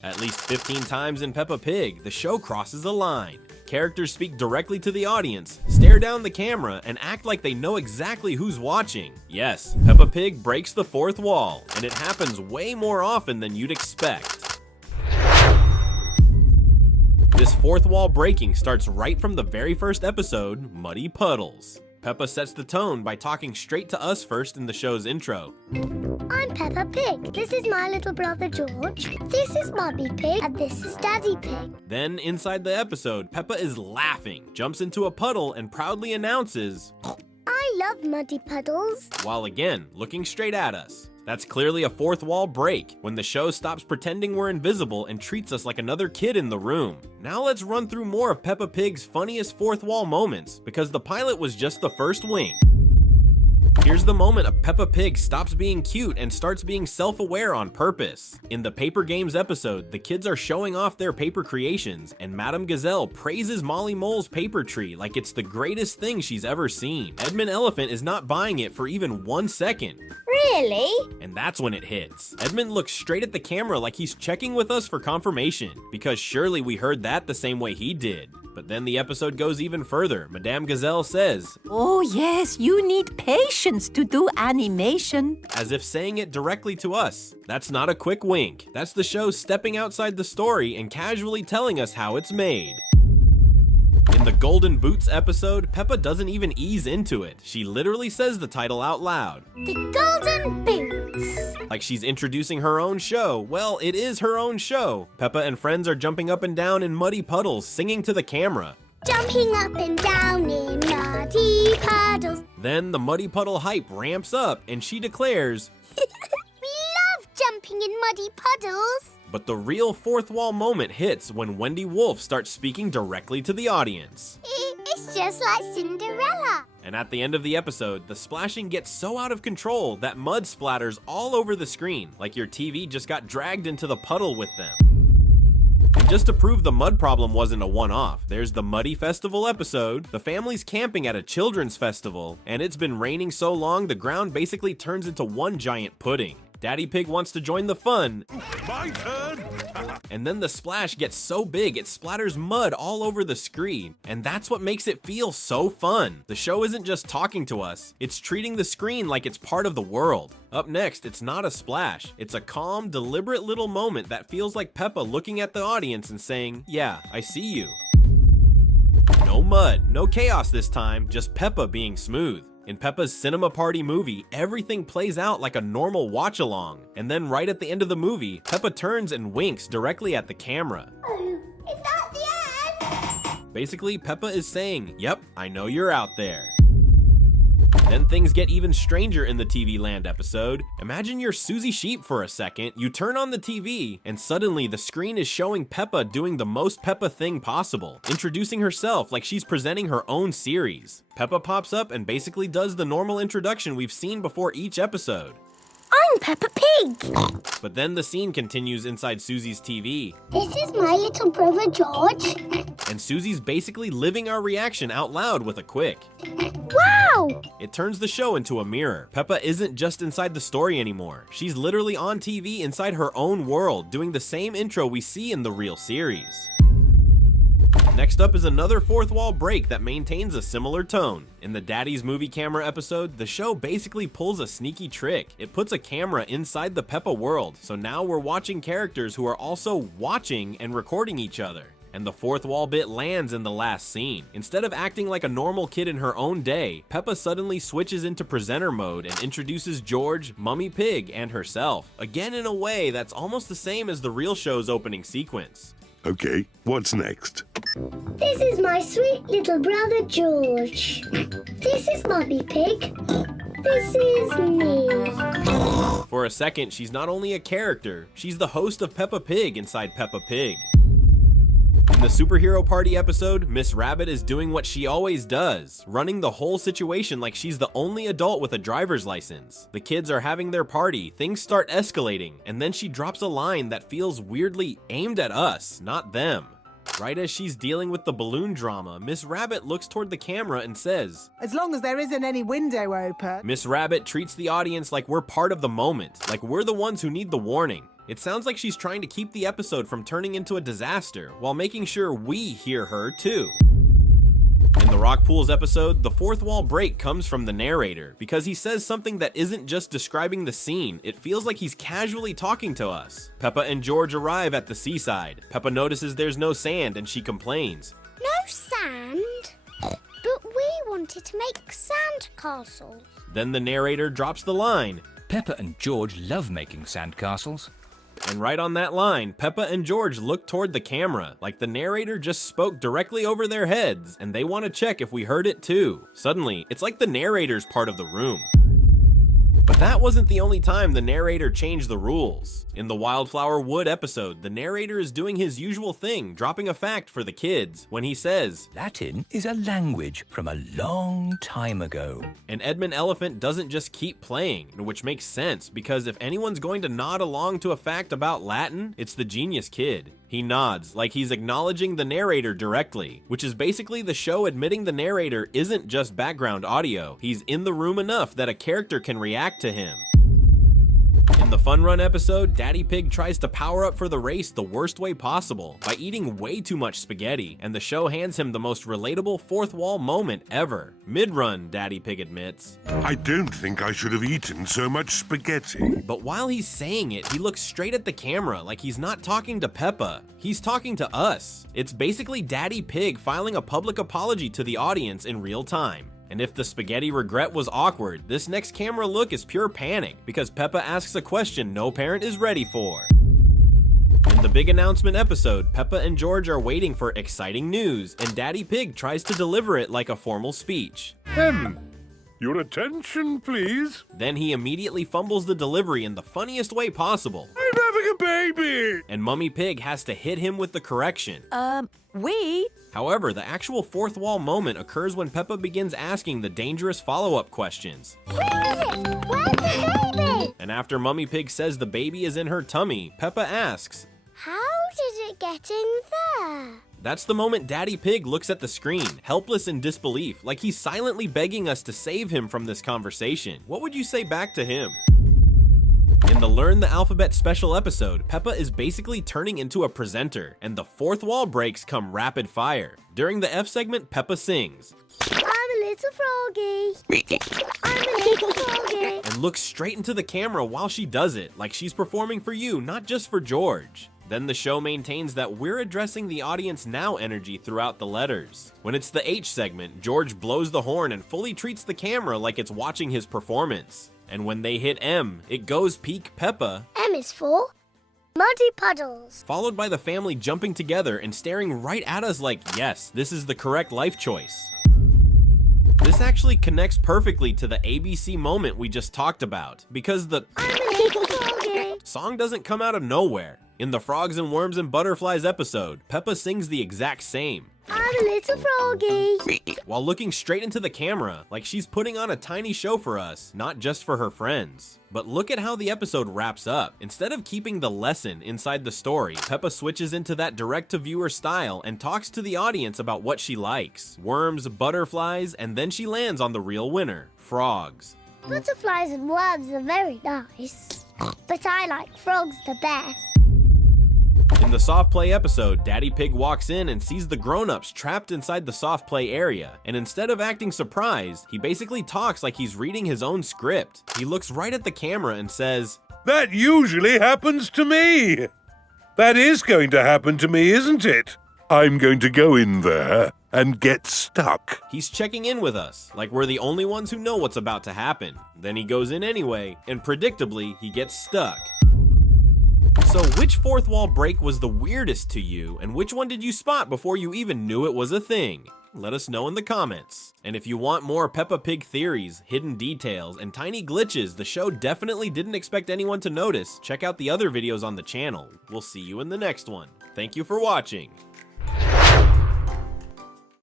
At least 15 times in Peppa Pig, the show crosses a line. Characters speak directly to the audience, stare down the camera, and act like they know exactly who's watching. Yes, Peppa Pig breaks the fourth wall, and it happens way more often than you'd expect. This fourth wall breaking starts right from the very first episode, Muddy Puddles. Peppa sets the tone by talking straight to us first in the show's intro. I'm Peppa Pig. This is my little brother George. This is Mummy Pig. And this is Daddy Pig. Then, inside the episode, Peppa is laughing, jumps into a puddle, and proudly announces, I love muddy puddles. While again, looking straight at us. That's clearly a fourth wall break, when the show stops pretending we're invisible and treats us like another kid in the room. Now let's run through more of Peppa Pig's funniest fourth wall moments, because the pilot was just the first wing. Here's the moment a Peppa Pig stops being cute and starts being self-aware on purpose. In the Paper Games episode, the kids are showing off their paper creations, and Madame Gazelle praises Molly Mole's paper tree like it's the greatest thing she's ever seen. Edmund Elephant is not buying it for even 1 second. Really? And that's when it hits. Edmund looks straight at the camera like he's checking with us for confirmation, because surely we heard that the same way he did. But then the episode goes even further. Madame Gazelle says, Oh yes, you need patience to do animation. As if saying it directly to us. That's not a quick wink. That's the show stepping outside the story and casually telling us how it's made. In the Golden Boots episode, Peppa doesn't even ease into it. She literally says the title out loud. The Golden Boots. Like she's introducing her own show. Well, it is her own show. Peppa and friends are jumping up and down in muddy puddles, singing to the camera. Jumping up and down in muddy puddles. Then the muddy puddle hype ramps up and she declares, We love jumping in muddy puddles. But the real fourth wall moment hits when Wendy Wolf starts speaking directly to the audience. It's just like Cinderella. And at the end of the episode, the splashing gets so out of control that mud splatters all over the screen, like your TV just got dragged into the puddle with them. And just to prove the mud problem wasn't a one-off, there's the Muddy Festival episode, the family's camping at a children's festival, and it's been raining so long the ground basically turns into one giant pudding. Daddy Pig wants to join the fun. My turn! And then the splash gets so big it splatters mud all over the screen. And that's what makes it feel so fun. The show isn't just talking to us, it's treating the screen like it's part of the world. Up next, it's not a splash. It's a calm, deliberate little moment that feels like Peppa looking at the audience and saying, yeah, I see you. No mud, no chaos this time, just Peppa being smooth. In Peppa's Cinema Party movie, everything plays out like a normal watch-along. And then right at the end of the movie, Peppa turns and winks directly at the camera. Oh, is that the end? Basically, Peppa is saying, yep, I know you're out there. Then things get even stranger in the TV Land episode. Imagine you're Susie Sheep for a second, you turn on the TV, and suddenly the screen is showing Peppa doing the most Peppa thing possible, introducing herself like she's presenting her own series. Peppa pops up and basically does the normal introduction we've seen before each episode. I'm Peppa Pig. But then the scene continues inside Susie's TV. This is my little brother George. And Susie's basically living our reaction out loud with a quick. Wow! It turns the show into a mirror. Peppa isn't just inside the story anymore. She's literally on TV inside her own world, doing the same intro we see in the real series. Next up is another fourth wall break that maintains a similar tone. In the Daddy's Movie Camera episode, the show basically pulls a sneaky trick. It puts a camera inside the Peppa world, so now we're watching characters who are also watching and recording each other. And the fourth wall bit lands in the last scene. Instead of acting like a normal kid in her own day, Peppa suddenly switches into presenter mode and introduces George, Mummy Pig, and herself. Again in a way that's almost the same as the real show's opening sequence. Okay, what's next? This is my sweet little brother George. This is Mummy Pig. This is me. For a second, she's not only a character, she's the host of Peppa Pig inside Peppa Pig. In the Superhero Party episode, Miss Rabbit is doing what she always does, running the whole situation like she's the only adult with a driver's license. The kids are having their party, things start escalating, and then she drops a line that feels weirdly aimed at us, not them. Right as she's dealing with the balloon drama, Miss Rabbit looks toward the camera and says, As long as there isn't any window open. Miss Rabbit treats the audience like we're part of the moment, like we're the ones who need the warning. It sounds like she's trying to keep the episode from turning into a disaster while making sure we hear her too. In the Rock Pools episode, the fourth wall break comes from the narrator because he says something that isn't just describing the scene, it feels like he's casually talking to us. Peppa and George arrive at the seaside. Peppa notices there's no sand and she complains. No sand? But we wanted to make sand castles. Then the narrator drops the line. Peppa and George love making sandcastles. And right on that line, Peppa and George look toward the camera, like the narrator just spoke directly over their heads, and they want to check if we heard it too. Suddenly, it's like the narrator's part of the room. But that wasn't the only time the narrator changed the rules. In the Wildflower Wood episode, the narrator is doing his usual thing, dropping a fact for the kids, when he says, Latin is a language from a long time ago. And Edmund Elephant doesn't just keep playing, which makes sense, because if anyone's going to nod along to a fact about Latin, it's the genius kid. He nods, like he's acknowledging the narrator directly, which is basically the show admitting the narrator isn't just background audio, he's in the room enough that a character can react to him. In the Fun Run episode, Daddy Pig tries to power up for the race the worst way possible by eating way too much spaghetti, and the show hands him the most relatable fourth wall moment ever. Mid-run, Daddy Pig admits. I don't think I should have eaten so much spaghetti. But while he's saying it, he looks straight at the camera like he's not talking to Peppa. He's talking to us. It's basically Daddy Pig filing a public apology to the audience in real time. And if the spaghetti regret was awkward, this next camera look is pure panic because Peppa asks a question no parent is ready for. In the big announcement episode, Peppa and George are waiting for exciting news, and Daddy Pig tries to deliver it like a formal speech. Your attention, please. Then he immediately fumbles the delivery in the funniest way possible. I'm having a baby. And Mummy Pig has to hit him with the correction. We? However, the actual fourth wall moment occurs when Peppa begins asking the dangerous follow-up questions. Where is it? Where's the baby? And after Mummy Pig says the baby is in her tummy, Peppa asks, How did it get in there? That's the moment Daddy Pig looks at the screen, helpless in disbelief, like he's silently begging us to save him from this conversation. What would you say back to him? In the Learn the Alphabet special episode, Peppa is basically turning into a presenter, and the fourth wall breaks come rapid fire. During the F segment, Peppa sings, I'm a little froggy. I'm a little froggy. and looks straight into the camera while she does it, like she's performing for you, not just for George. Then the show maintains that we're addressing the audience now energy throughout the letters. When it's the H segment, George blows the horn and fully treats the camera like it's watching his performance. And when they hit M, it goes peak Peppa, M is for muddy puddles. followed by the family jumping together and staring right at us like, yes, this is the correct life choice. This actually connects perfectly to the ABC moment we just talked about, because the I'm a little froggy. song doesn't come out of nowhere. In the Frogs and Worms and Butterflies episode, Peppa sings the exact same, I'm a little froggy. while looking straight into the camera, like she's putting on a tiny show for us, not just for her friends. But look at how the episode wraps up. Instead of keeping the lesson inside the story, Peppa switches into that direct-to-viewer style and talks to the audience about what she likes. Worms, butterflies, and then she lands on the real winner, frogs. Butterflies and worms are very nice, but I like frogs the best. In the soft play episode, Daddy Pig walks in and sees the grown-ups trapped inside the soft play area, and instead of acting surprised, he basically talks like he's reading his own script. He looks right at the camera and says, That usually happens to me. That is going to happen to me, isn't it? I'm going to go in there and get stuck. he's checking in with us, like we're the only ones who know what's about to happen. Then he goes in anyway, and predictably, he gets stuck. So which fourth wall break was the weirdest to you, and which one did you spot before you even knew it was a thing? Let us know in the comments. And if you want more Peppa Pig theories, hidden details, and tiny glitches the show definitely didn't expect anyone to notice, check out the other videos on the channel. We'll see you in the next one. Thank you for watching.